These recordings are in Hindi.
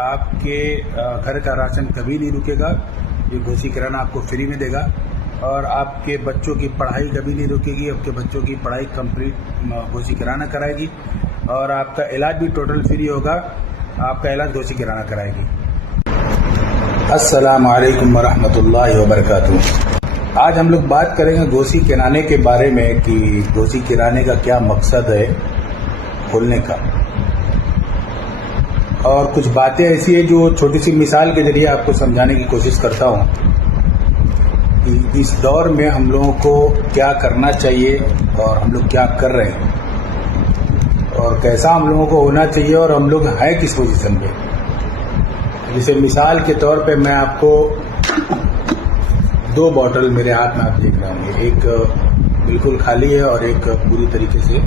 आपके घर का राशन कभी नहीं रुकेगा। ये घोसी किराना आपको फ्री में देगा और आपके बच्चों की पढ़ाई कभी नहीं रुकेगी। आपके बच्चों की पढ़ाई कंप्लीट घोसी किराना कराएगी और आपका इलाज भी टोटल फ्री होगा। आपका इलाज घोसी किराना कराएगी। अस्सलामु अलैकुम वरहमतुल्लाहि वबरकातुहू। आज हम लोग बात करेंगे घोसी किराने के बारे में कि घोसी किराने का क्या मकसद है खोलने का, और कुछ बातें ऐसी है जो छोटी सी मिसाल के जरिए आपको समझाने की कोशिश करता हूँ कि इस दौर में हम लोगों को क्या करना चाहिए और हम लोग क्या कर रहे हैं और कैसा हम लोगों को होना चाहिए और हम लोग हैं किस पोजीशन पे। जैसे मिसाल के तौर पे मैं आपको दो बॉटल मेरे हाथ में आप देख रहे होंगे, एक बिल्कुल खाली है और एक पूरी तरीके से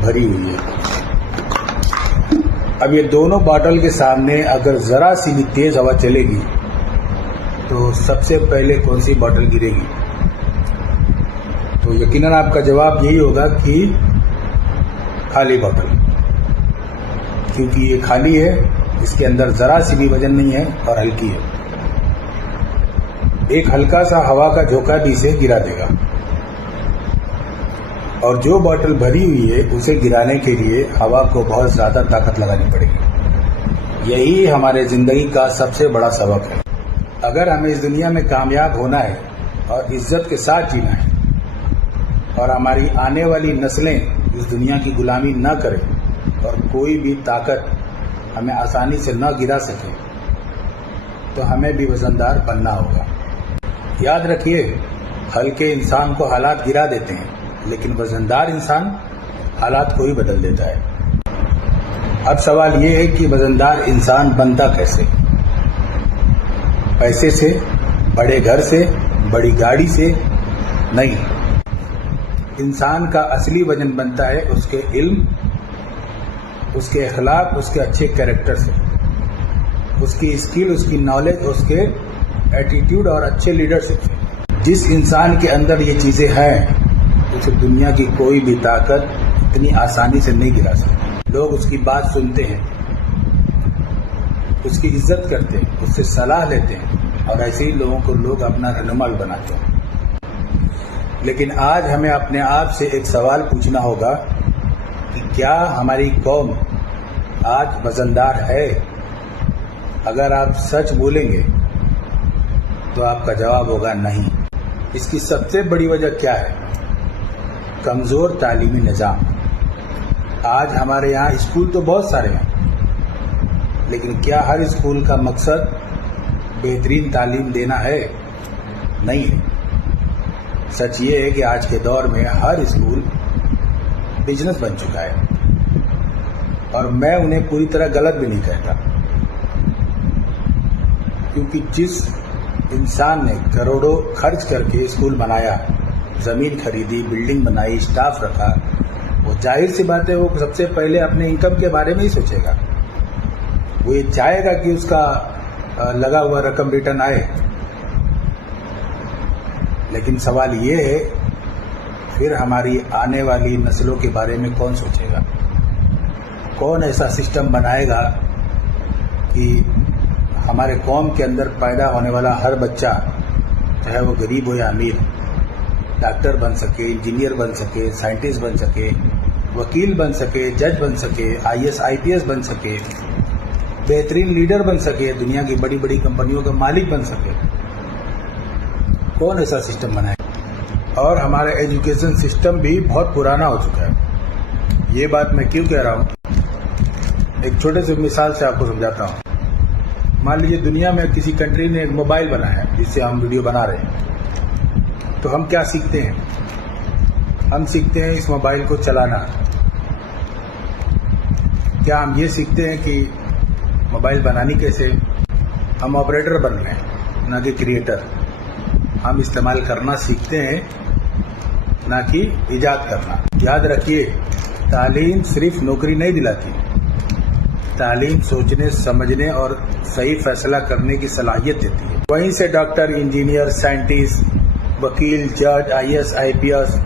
भरी हुई है। अब ये दोनों बॉटल के सामने अगर जरा सी भी तेज हवा चलेगी तो सबसे पहले कौन सी बॉटल गिरेगी? तो यकीनन आपका जवाब यही होगा कि खाली बॉटल, क्योंकि ये खाली है, इसके अंदर जरा सी भी वजन नहीं है और हल्की है। एक हल्का सा हवा का झोंका भी इसे गिरा देगा। और जो बोतल भरी हुई है उसे गिराने के लिए हवा को बहुत ज्यादा ताकत लगानी पड़ेगी। यही हमारे जिंदगी का सबसे बड़ा सबक है। अगर हमें इस दुनिया में कामयाब होना है और इज्जत के साथ जीना है और हमारी आने वाली नस्लें इस दुनिया की गुलामी न करें और कोई भी ताकत हमें आसानी से न गिरा सके, तो हमें भी वजनदार बनना होगा। याद रखिए, हल्के इंसान को हालात गिरा देते हैं, लेकिन वजनदार इंसान हालात को ही बदल देता है। अब सवाल ये है कि वजनदार इंसान बनता कैसे? पैसे से, बड़े घर से, बड़ी गाड़ी से नहीं। इंसान का असली वजन बनता है उसके इल्म, उसके अखलाक, उसके अच्छे कैरेक्टर से, उसकी स्किल, उसकी नॉलेज, उसके एटीट्यूड और अच्छे लीडरशिप से। जिस इंसान के अंदर ये चीजें हैं उसे दुनिया की कोई भी ताकत इतनी आसानी से नहीं गिरा सकती। लोग उसकी बात सुनते हैं, उसकी इज्जत करते हैं, उससे सलाह लेते हैं और ऐसे ही लोगों को लोग अपना रहनुमा भी बनाते हैं। लेकिन आज हमें अपने आप से एक सवाल पूछना होगा कि क्या हमारी कौम आज वजनदार है? अगर आप सच बोलेंगे तो आपका जवाब होगा नहीं। इसकी सबसे बड़ी वजह क्या है? कमजोर तालीमी निज़ाम। आज हमारे यहाँ स्कूल तो बहुत सारे हैं, लेकिन क्या हर स्कूल का मकसद बेहतरीन तालीम देना है? नहीं है। सच ये है कि आज के दौर में हर स्कूल बिजनेस बन चुका है, और मैं उन्हें पूरी तरह गलत भी नहीं कहता, क्योंकि जिस इंसान ने करोड़ों खर्च करके स्कूल बनाया, जमीन खरीदी, बिल्डिंग बनाई, स्टाफ रखा, वो जाहिर सी बात है वो सबसे पहले अपने इनकम के बारे में ही सोचेगा। वो ये चाहेगा कि उसका लगा हुआ रकम रिटर्न आए। लेकिन सवाल ये है, फिर हमारी आने वाली नस्लों के बारे में कौन सोचेगा? कौन ऐसा सिस्टम बनाएगा कि हमारे कौम के अंदर पैदा होने वाला हर बच्चा, चाहे वो गरीब हो या अमीर, डॉक्टर बन सके, इंजीनियर बन सके, साइंटिस्ट बन सके, वकील बन सके, जज बन सके, आईएएस आईपीएस बन सके, बेहतरीन लीडर बन सके, दुनिया की बड़ी बड़ी कंपनियों का मालिक बन सके? कौन ऐसा सिस्टम बनाए? और हमारा एजुकेशन सिस्टम भी बहुत पुराना हो चुका है। ये बात मैं क्यों कह रहा हूँ? एक छोटे से मिसाल से आपको समझाता हूँ। मान लीजिए दुनिया में किसी कंट्री ने एक मोबाइल बनाया जिससे हम वीडियो बना रहे हैं, तो हम क्या सीखते हैं? हम सीखते हैं इस मोबाइल को चलाना। क्या हम ये सीखते हैं कि मोबाइल बनानी कैसे? हम ऑपरेटर बन रहे हैं, ना कि क्रिएटर। हम इस्तेमाल करना सीखते हैं, ना कि इजाद करना। याद रखिए, तालीम सिर्फ नौकरी नहीं दिलाती, तालीम सोचने, समझने और सही फैसला करने की सलाहियत देती है। वहीं से डॉक्टर, इंजीनियर, साइंटिस्ट, वकील, जज, आईएएस आईपीएस,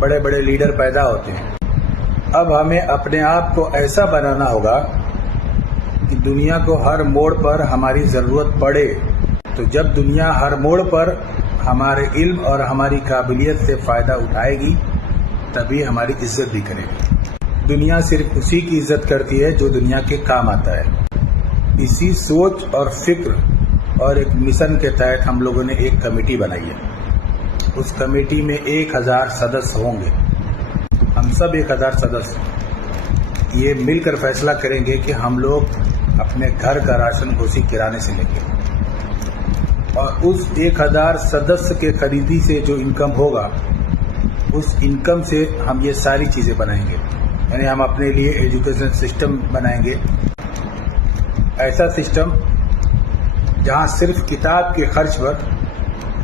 बड़े बड़े लीडर पैदा होते हैं। अब हमें अपने आप को ऐसा बनाना होगा कि दुनिया को हर मोड़ पर हमारी ज़रूरत पड़े, तो जब दुनिया हर मोड़ पर हमारे इल्म और हमारी काबिलियत से फ़ायदा उठाएगी तभी हमारी इज्जत भी करेगी। दुनिया सिर्फ उसी की इज्जत करती है जो दुनिया के काम आता है। इसी सोच और फिक्र और एक मिशन के तहत हम लोगों ने एक कमेटी बनाई है। उस कमेटी में 1000 सदस्य होंगे। हम सब 1000 सदस्य ये मिलकर फैसला करेंगे कि हम लोग अपने घर का राशन घोसी किराने से लेंगे और उस 1000 सदस्य के खरीदी से जो इनकम होगा उस इनकम से हम ये सारी चीज़ें बनाएंगे। यानी हम अपने लिए एजुकेशन सिस्टम बनाएंगे, ऐसा सिस्टम जहाँ सिर्फ किताब के खर्च पर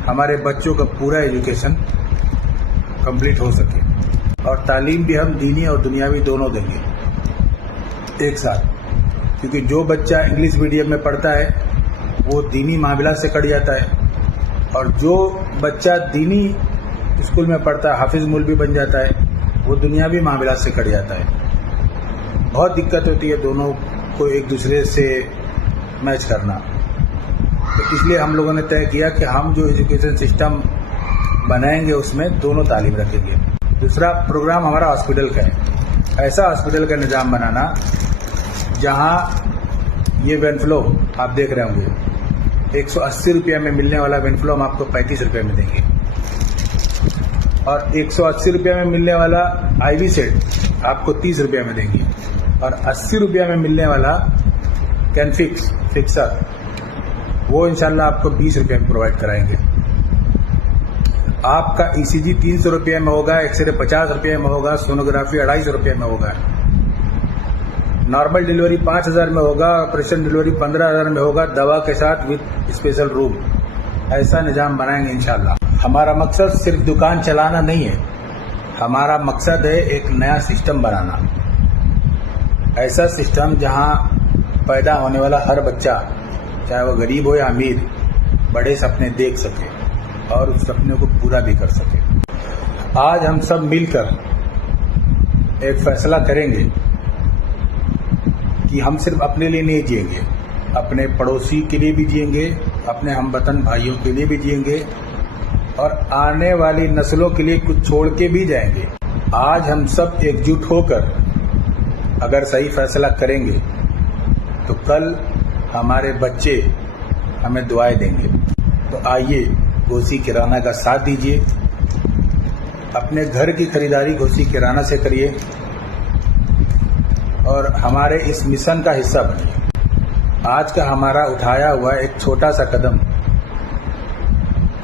हमारे बच्चों का पूरा एजुकेशन कंप्लीट हो सके और तालीम भी हम दीनी और दुनियावी दोनों देंगे एक साथ। क्योंकि जो बच्चा इंग्लिश मीडियम में पढ़ता है वो दीनी मामला से कट जाता है और जो बच्चा दीनी स्कूल में पढ़ता है, हाफिज मौलवी बन जाता है, वो दुनियावी मामला से कट जाता है। बहुत दिक्कत होती है दोनों को एक दूसरे से मैच करना। तो इसलिए हम लोगों ने तय किया कि हम जो एजुकेशन सिस्टम बनाएंगे उसमें दोनों तालीम रखेंगे। दूसरा प्रोग्राम हमारा हॉस्पिटल का है। ऐसा हॉस्पिटल का निज़ाम बनाना जहां ये वेनफ्लो आप देख रहे होंगे, 180 रुपये में मिलने वाला वेनफ्लो हम आपको 35 रुपये में देंगे और 180 रुपये में मिलने वाला आईवी सेट आपको 30 रुपये में देंगे और 80 रुपये में मिलने वाला कैनफिक्स फिक्सर वो इंशाल्लाह आपको 20 रुपये में प्रोवाइड कराएंगे। आपका ईसीजी 300 रुपये में होगा, एक्सरे 50 रुपये में होगा, सोनोग्राफी 250 रुपये में होगा, नॉर्मल डिलीवरी 5000 में होगा, ऑपरेशन डिलीवरी 15000 में होगा, दवा के साथ विद स्पेशल रूम। ऐसा निज़ाम बनाएंगे इंशाल्लाह। हमारा मकसद सिर्फ दुकान चलाना नहीं है, हमारा मकसद है एक नया सिस्टम बनाना। ऐसा सिस्टम जहां पैदा होने वाला हर बच्चा, चाहे वो गरीब हो या अमीर, बड़े सपने देख सके और उस सपने को पूरा भी कर सके। आज हम सब मिलकर एक फैसला करेंगे कि हम सिर्फ अपने लिए नहीं जिएंगे, अपने पड़ोसी के लिए भी जिएंगे, अपने हमवतन भाइयों के लिए भी जिएंगे और आने वाली नस्लों के लिए कुछ छोड़ के भी जाएंगे। आज हम सब एकजुट होकर अगर सही फैसला करेंगे तो कल हमारे बच्चे हमें दुआएं देंगे। तो आइए घोसी किराना का साथ दीजिए, अपने घर की खरीदारी घोसी किराना से करिए और हमारे इस मिशन का हिस्सा बनिए। आज का हमारा उठाया हुआ एक छोटा सा कदम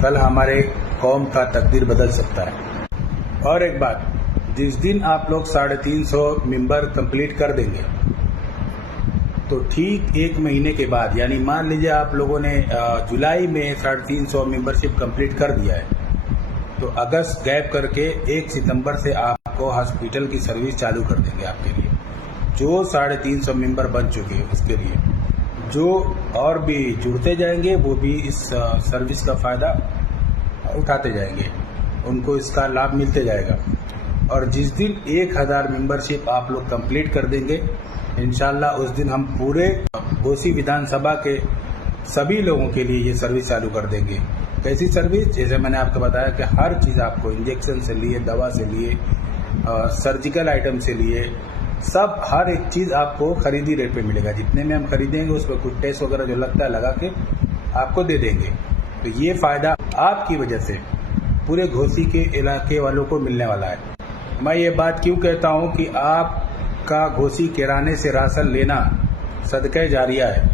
कल हमारे कौम का तकदीर बदल सकता है। और एक बात, जिस दिन आप लोग 350 मेंबर कंप्लीट कर देंगे तो ठीक 1 महीने के बाद, यानी मान लीजिए आप लोगों ने जुलाई में 350 मेंबरशिप कंप्लीट कर दिया है, तो अगस्त गैप करके 1 सितंबर से आपको हॉस्पिटल की सर्विस चालू कर देंगे आपके लिए। जो 350 मेंबर बन चुके हैं उसके लिए, जो और भी जुड़ते जाएंगे वो भी इस सर्विस का फ़ायदा उठाते जाएंगे, उनको इसका लाभ मिलते जाएगा। और जिस दिन 1000 मेंबरशिप आप लोग कंप्लीट कर देंगे, इंशाल्लाह उस दिन हम पूरे घोसी विधानसभा के सभी लोगों के लिए ये सर्विस चालू कर देंगे। कैसी सर्विस? जैसे मैंने आपको बताया कि हर चीज़ आपको, इंजेक्शन से लिए, दवा से लिए, सर्जिकल आइटम से लिए, सब हर एक चीज़ आपको खरीदी रेट पे मिलेगा। जितने में हम खरीदेंगे उस पर कुछ टेस्ट वगैरह जो लगता है लगा के आपको दे देंगे। तो ये फ़ायदा आपकी वजह से पूरे घोसी के इलाके वालों को मिलने वाला है। मैं ये बात क्यों कहता हूँ कि आपका घोसी किराने से राशन लेना सदका जारिया है,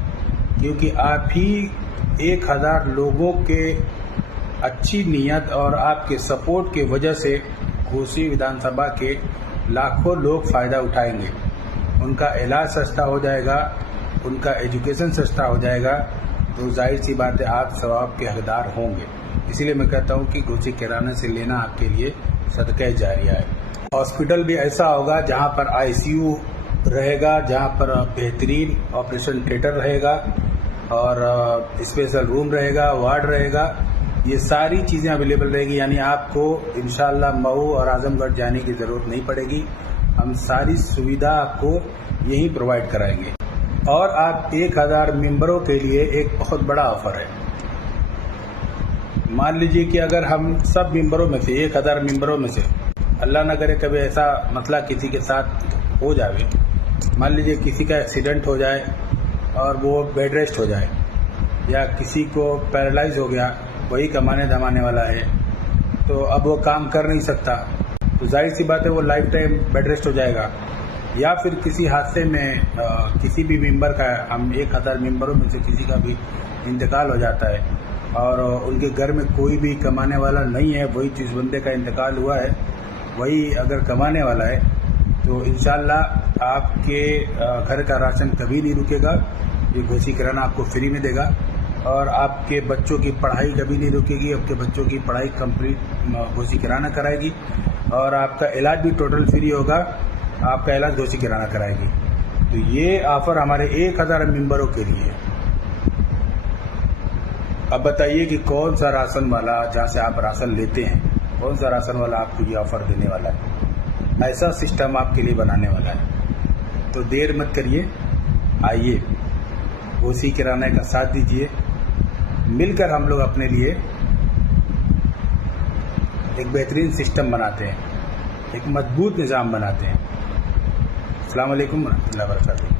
क्योंकि आप ही 1000 लोगों के अच्छी नीयत और आपके सपोर्ट के वजह से घोसी विधानसभा के लाखों लोग फ़ायदा उठाएंगे। उनका इलाज सस्ता हो जाएगा, उनका एजुकेशन सस्ता हो जाएगा, तो जाहिर सी बात है आप सवाब के हकदार होंगे। इसीलिए मैं कहता हूँ कि घोसी किराने से लेना आपके लिए सदका जारिया है। हॉस्पिटल भी ऐसा होगा जहाँ पर आईसीयू रहेगा, जहाँ पर बेहतरीन ऑपरेशन थिएटर रहेगा और स्पेशल रूम रहेगा, वार्ड रहेगा, ये सारी चीज़ें अवेलेबल रहेगी। यानी आपको इंशाल्लाह मऊ और आजमगढ़ जाने की ज़रूरत नहीं पड़ेगी। हम सारी सुविधा आपको यहीं प्रोवाइड कराएंगे। और आप 1000 मेंबरों के लिए एक बहुत बड़ा ऑफर है। मान लीजिए कि अगर हम सब मेंबरों में से 1000 मेंबरों में से अल्लाह न करे कभी ऐसा मसला किसी के साथ हो जाए, मान लीजिए किसी का एक्सीडेंट हो जाए और वो बेड रेस्ट हो जाए, या किसी को पैरालाइज हो गया, वही कमाने धमाने वाला है, तो अब वो काम कर नहीं सकता, तो जाहिर सी बात है वो लाइफ टाइम बेड रेस्ट हो जाएगा। या फिर किसी हादसे में किसी भी मेंबर का, हम 1000 मेंबरों में से किसी का भी इंतकाल हो जाता है और उनके घर में कोई भी कमाने वाला नहीं है, वही जिस बंदे का इंतकाल हुआ है वही अगर कमाने वाला है, तो इंशाअल्लाह आपके घर का राशन कभी नहीं रुकेगा। ये घोसी किराना आपको फ्री में देगा और आपके बच्चों की पढ़ाई कभी नहीं रुकेगी। आपके बच्चों की पढ़ाई कंप्लीट घोसी किराना कराएगी और आपका इलाज भी टोटल फ्री होगा। आपका इलाज घोसी किराना कराएगी। तो ये ऑफर हमारे 1000 मेंबरों के लिए है। अब बताइए कि कौन सा राशन वाला, जहाँ से आप राशन लेते हैं, कौन सा राशन वाला आपको ये ऑफर देने वाला है? ऐसा सिस्टम आपके लिए बनाने वाला है। तो देर मत करिए, आइए घोसी किराने का साथ दीजिए। मिलकर हम लोग अपने लिए एक बेहतरीन सिस्टम बनाते हैं, एक मजबूत निज़ाम बनाते हैं। अस्सलाम वालेकुम रहमतुल्लाहि व बरकातुहू।